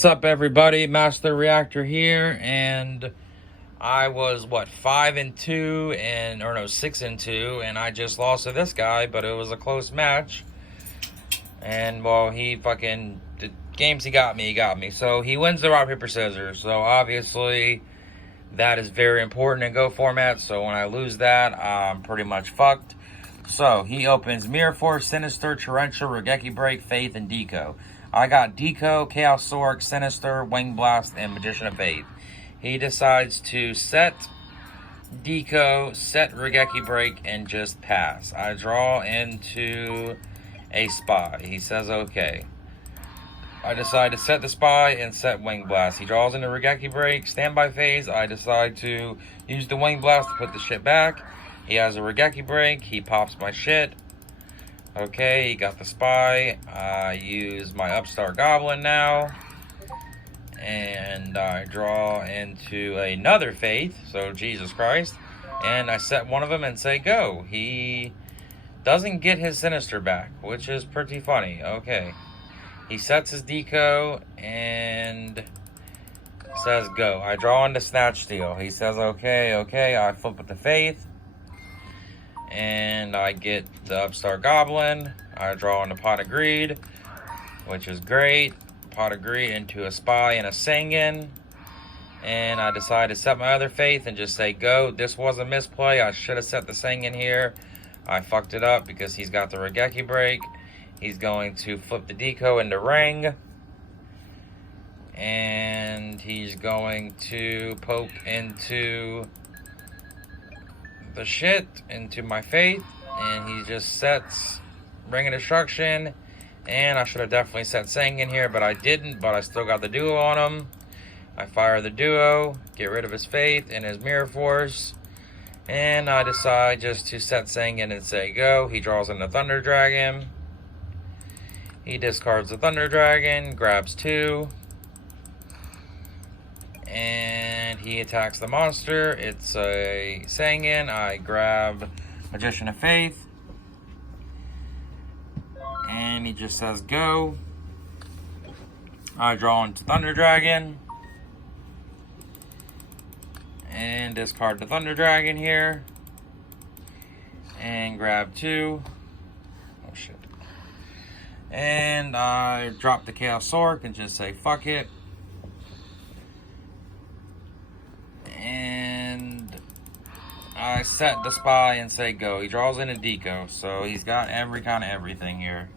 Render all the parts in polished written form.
What's up, everybody? Master Reactor here, and I was 5-2 and or no 6-2, and I just lost to this guy, but it was a close match. And well, the games he got me. So he wins the rock paper scissors. So obviously that is very important in Go format. So when I lose that, I'm pretty much fucked. So he opens Mirror Force, Sinister, Torrential, Regeki Break, Faith, and Deco. I got Deco, Chaos Sork, Sinister, Wing Blast, and Magician of Faith. He decides to set Deco, set Regeki Break, and just pass. I draw into a Spy. He says okay. I decide to set the Spy and set Wing Blast. He draws into Regeki Break, standby phase. I decide to use the Wing Blast to put the shit back. He has a Regeki Break. He pops my shit. Okay, he got the Spy. I use my Upstart Goblin now. And I draw into another Faith. So, Jesus Christ. And I set one of them and say go. He doesn't get his Sinister back, which is pretty funny. Okay. He sets his Deco and says go. I draw into Snatch Steal. He says okay. I flip with the Faith. And I get the Upstart Goblin. I draw into Pot of Greed, which is great. Pot of Greed into a Spy and a Sanguine. And I decide to set my other Faith and just say go. This was a misplay. I should have set the Sanguine here. I fucked it up because he's got the Regeki Break. He's going to flip the Deco into Ring. And he's going to poke into the shit into my Faith, and he just sets Ring of Destruction. And I should have definitely set Sanguine here, but I didn't. But I still got the Duo on him. I fire the Duo, get rid of his Faith and his Mirror Force, and I decide just to set Sanguine and say go. He draws in the Thunder Dragon. He discards the Thunder Dragon, grabs 2, and he attacks the monster. It's a Sanguine. I grab Magician of Faith. And he just says go. I draw into Thunder Dragon. And discard the Thunder Dragon here. And grab 2. Oh shit. And I drop the Chaos Sork and just say fuck it. And I set the Spy and say go. He draws in a Deco, so he's got every kind of everything here.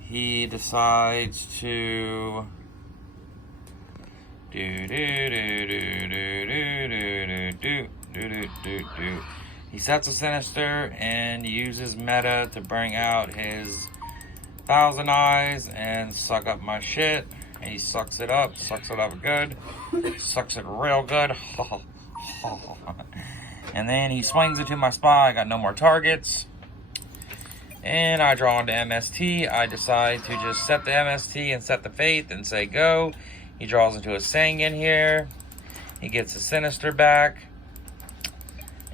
He decides to He sets a Sinister and uses meta to bring out his Thousand Eyes and suck up my shit. And he sucks it up good. Sucks it real good. And then he swings it to my Spy. I got no more targets. And I draw into MST. I decide to just set the MST and set the Faith and say go. He draws into a Sanguine here. He gets a Sinister back.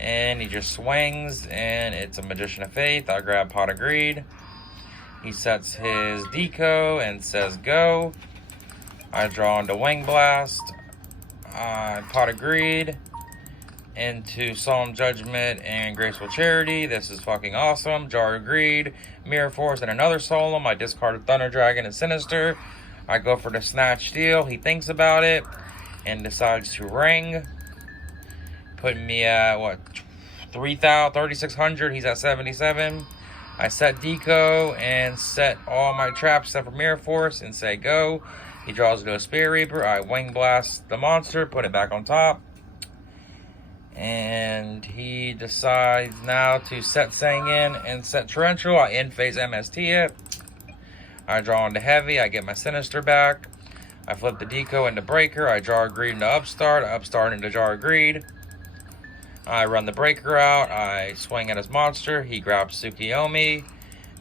And he just swings, and it's a Magician of Faith. I grab Pot of Greed. He sets his Deco and says go. I draw into Wing Blast. Pot of Greed into Solemn Judgment and Graceful Charity. This is fucking awesome. Jar of Greed, Mirror Force, and another Solemn. I discarded Thunder Dragon and Sinister. I go for the Snatch Steal. He thinks about it and decides to ring. Putting me at, 3,600. He's at 77. I set Deco and set all my traps except for Mirror Force and say go. He draws into a Spirit Reaper. I Wing Blast the monster, put it back on top. And he decides now to set Sanguine and set Torrential. I in-phase MST it. I draw into Heavy. I get my Sinister back. I flip the Deco into Breaker. I Jar of Greed into Upstart. Upstart into Jar of Greed. I run the Breaker out. I swing at his monster. He grabs Tsukiyomi.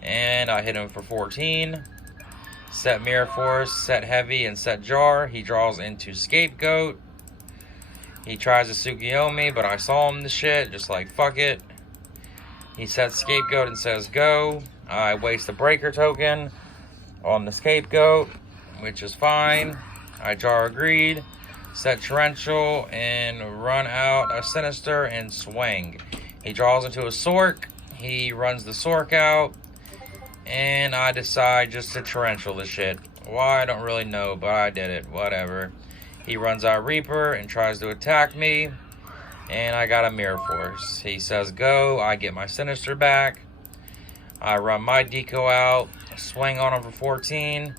And I hit him for 14. Set Mirror Force, set Heavy, and set Jar. He draws into Scapegoat. He tries to Tsukiyomi, but I saw him the shit, just like fuck it. He sets Scapegoat and says go. I waste a breaker token on the Scapegoat, which is fine. I draw a Greed, set Torrential, and run out a Sinister and swing. He draws into a Sork. He runs the Sork out, and I decide just to Torrential the shit. Why, I don't really know, but I did it. Whatever. He runs out Reaper and tries to attack me, and I got a Mirror Force. He says go. I get my Sinister back. I run my Deco out, swing on him for 14,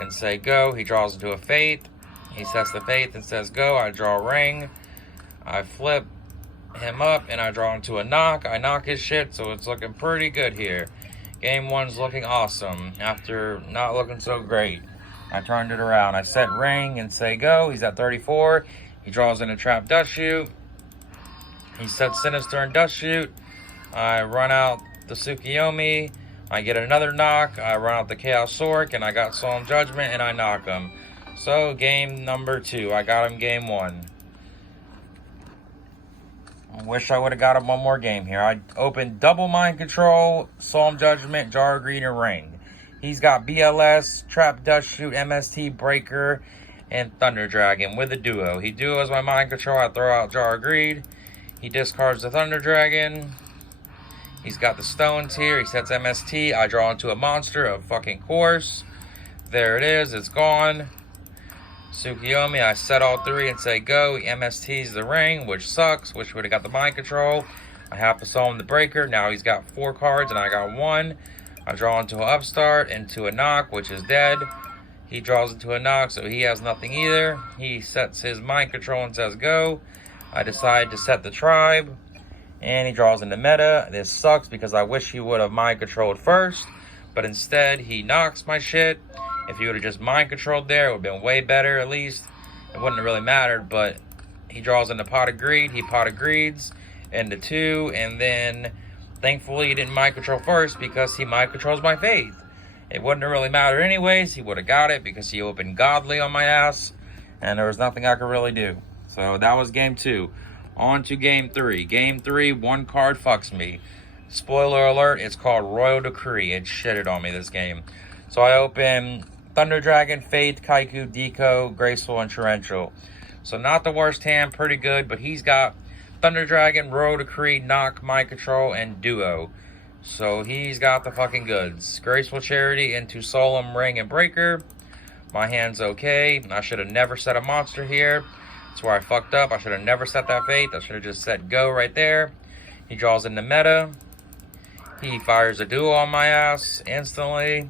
and say go. He draws into a Faith. He sets the Faith and says go. I draw a Ring. I flip him up, and I draw into a Knock. I knock his shit, so it's looking pretty good here. Game 1's looking awesome after not looking so great. I turned it around. I set Ring and say go. He's at 34. He draws in a Trap Dust Shoot. He sets Sinister and Dust Shoot. I run out the Tsukiyomi. I get another knock. I run out the Chaos Sork, and I got Solemn Judgment, and I knock him. So, game number 2. I got him game 1. I wish I would have got him one more game here. I opened double Mind Control, Solemn Judgment, Jar of Greed, and Ring. He's got BLS, Trap Dust Shoot, MST, Breaker, and Thunder Dragon with a duo. He duos my Mind Control. I throw out Jar of Greed. He discards the Thunder Dragon. He's got the stones here. He sets MST. I draw into a monster, of fucking course. There it is. It's gone. Tsukiyomi, I set all 3 and say go. He MST's the Ring, which sucks. Wish would have got the Mind Control. I have to solve him the Breaker. Now he's got 4 cards and I got 1. I draw into an Upstart, into a Knock, which is dead. He draws into a Knock, so he has nothing either. He sets his Mind Control and says go. I decide to set the Tribe. And he draws into Meta. This sucks because I wish he would have Mind Controlled first. But instead, he knocks my shit. If he would have just Mind Controlled there, it would have been way better at least. It wouldn't have really mattered, but he draws into Pot of Greed. He Pot of Greeds into 2, and then thankfully he didn't Mind Control first because he Mind Controls my Faith. It wouldn't have really mattered anyways. He would have got it because he opened Godly on my ass, and there was nothing I could really do. So that was game 2. On to game 3. Game 3, 1 card fucks me. Spoiler alert, it's called Royal Decree. It shitted on me this game. So I open Thunder Dragon, Faith, Kaiku, Deco, Graceful, and Torrential. So not the worst hand, pretty good, but he's got Thunder Dragon, Royal Decree, Knock, Mind Control, and Duo. So he's got the fucking goods. Graceful Charity into Solemn, Ring, and Breaker. My hand's okay. I should have never set a monster here. That's where I fucked up. I should have never set that Faith. I should have just set go right there. He draws into Meta. He fires a Duo on my ass instantly.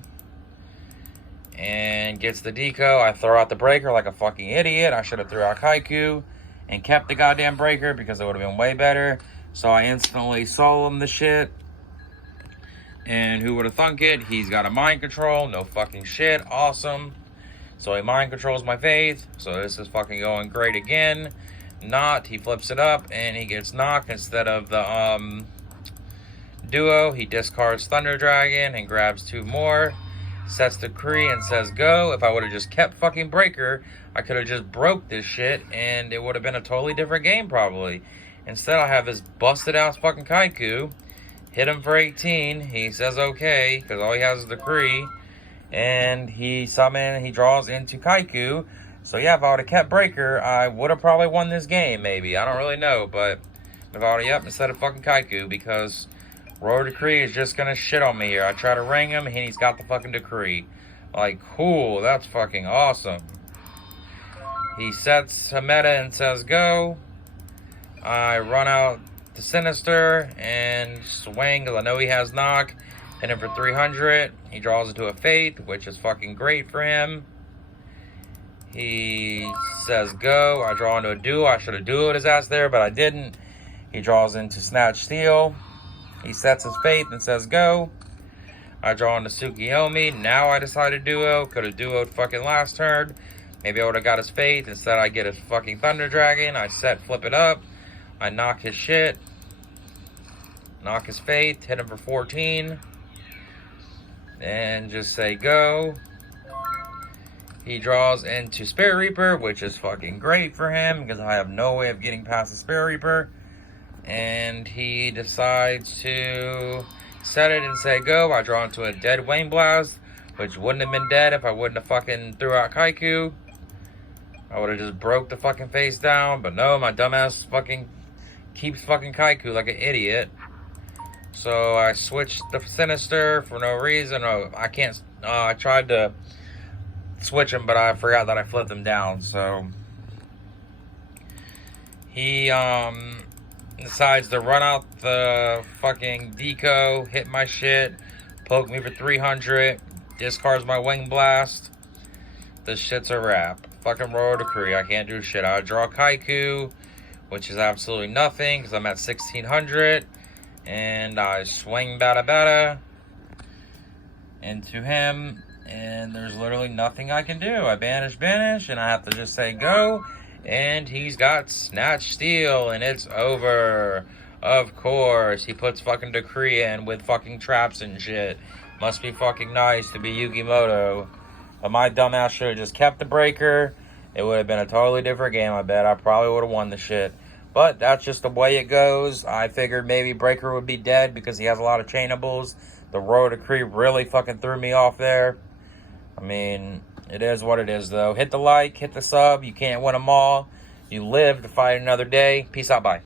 And gets the Deco. I throw out the Breaker like a fucking idiot. I should have threw out Kaiku and kept the goddamn Breaker because it would have been way better. So I instantly Solemn the shit. And who would have thunk it? He's got a Mind Control. No fucking shit. Awesome. So he Mind Controls my Faith. So this is fucking going great again. Not. He flips it up and he gets Knock instead of the Duo. He discards Thunder Dragon and grabs 2 more. Sets the Decree and says go. If I would have just kept fucking Breaker, I could have just broke this shit and it would have been a totally different game probably. Instead I have this busted ass fucking Kaiku. Hit him for 18. He says okay because all he has is the Decree. And he draws into Kaiku. So yeah, if I would have kept Breaker, I would have probably won this game maybe. I don't really know, but if I would have instead of fucking Kaiku because Royal Decree is just gonna shit on me here. I try to ring him and he's got the fucking Decree. Like, cool, that's fucking awesome. He sets a Meta and says go. I run out the Sinister and swing because I know he has Knock. Hit him for 300. He draws into a Faith, which is fucking great for him. He says go. I draw into a Duo. I should have duoed his ass there, but I didn't. He draws into Snatch Steel. He sets his Faith and says go. I draw into Tsukiyomi. Now I decide to duo. Could have duoed fucking last turn. Maybe I would have got his Faith. Instead I get his fucking Thunder Dragon. I flip it up. I knock his shit. Knock his Faith. Hit him for 14. And just say go. He draws into Spirit Reaper, which is fucking great for him because I have no way of getting past the Spirit Reaper. and he decides to set it and say go. I draw into a dead Wayne Blast, which wouldn't have been dead if I wouldn't have fucking threw out Kaiku. I would have just broke the fucking face down, but no, my dumbass fucking keeps fucking Kaiku like an idiot. So I switched the Sinister for no reason. I can't, I tried to switch him, but I forgot that I flipped him down. So he decides to run out the fucking deco, hit my shit, poke me for 300, discards my Wing Blast. This shit's a wrap. Fucking Royal Decree. I can't do shit. I draw Kaiku, which is absolutely nothing because I'm at 1600. And I swing bada into him. And there's literally nothing I can do. I banish, and I have to just say go. And he's got Snatch Steal, and it's over. Of course. He puts fucking Decree in with fucking traps and shit. Must be fucking nice to be Yugimoto. But my dumbass should have just kept the breaker. It would have been a totally different game, I bet. I probably would have won the shit. But that's just the way it goes. I figured maybe breaker would be dead because he has a lot of chainables. The Royal Decree really fucking threw me off there. I mean, it is what it is, though. Hit the like, hit the sub. You can't win them all. You live to fight another day. Peace out, bye.